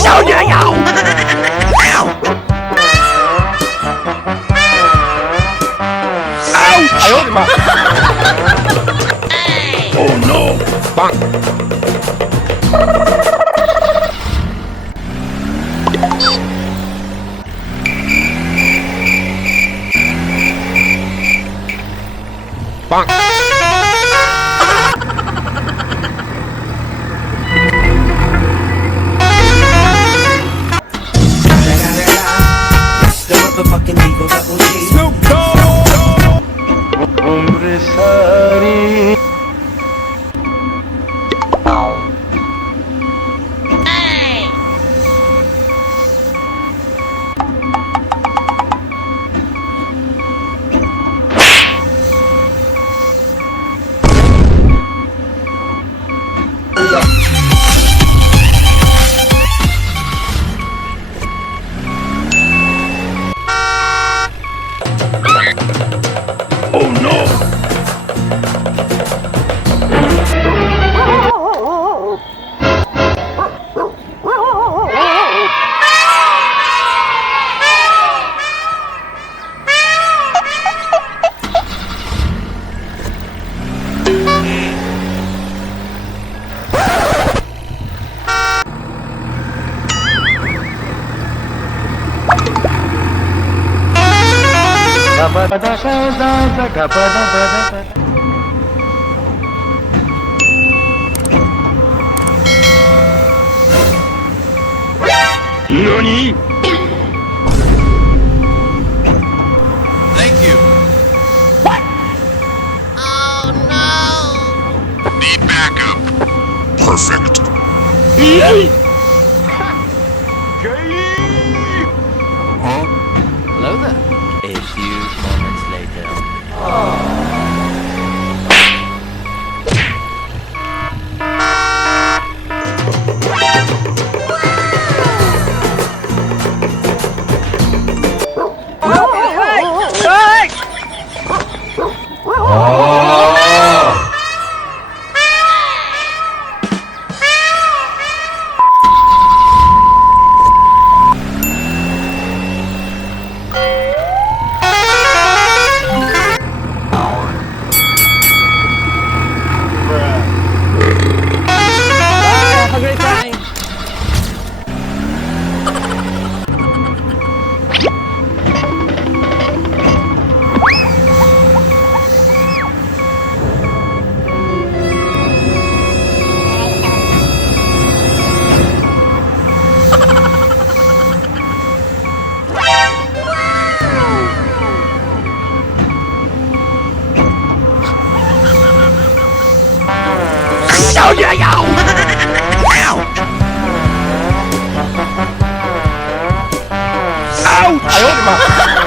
小野妖！哎呦我的妈！Oh no！ 棒！棒！Snoop Dogg! Umre sari. Oh no! NANI?! Thank you. What?! Oh no! Need backup. Perfect. Huh? Hello there. A few moments later. Have a great time!小野妖！哎呦我的妈！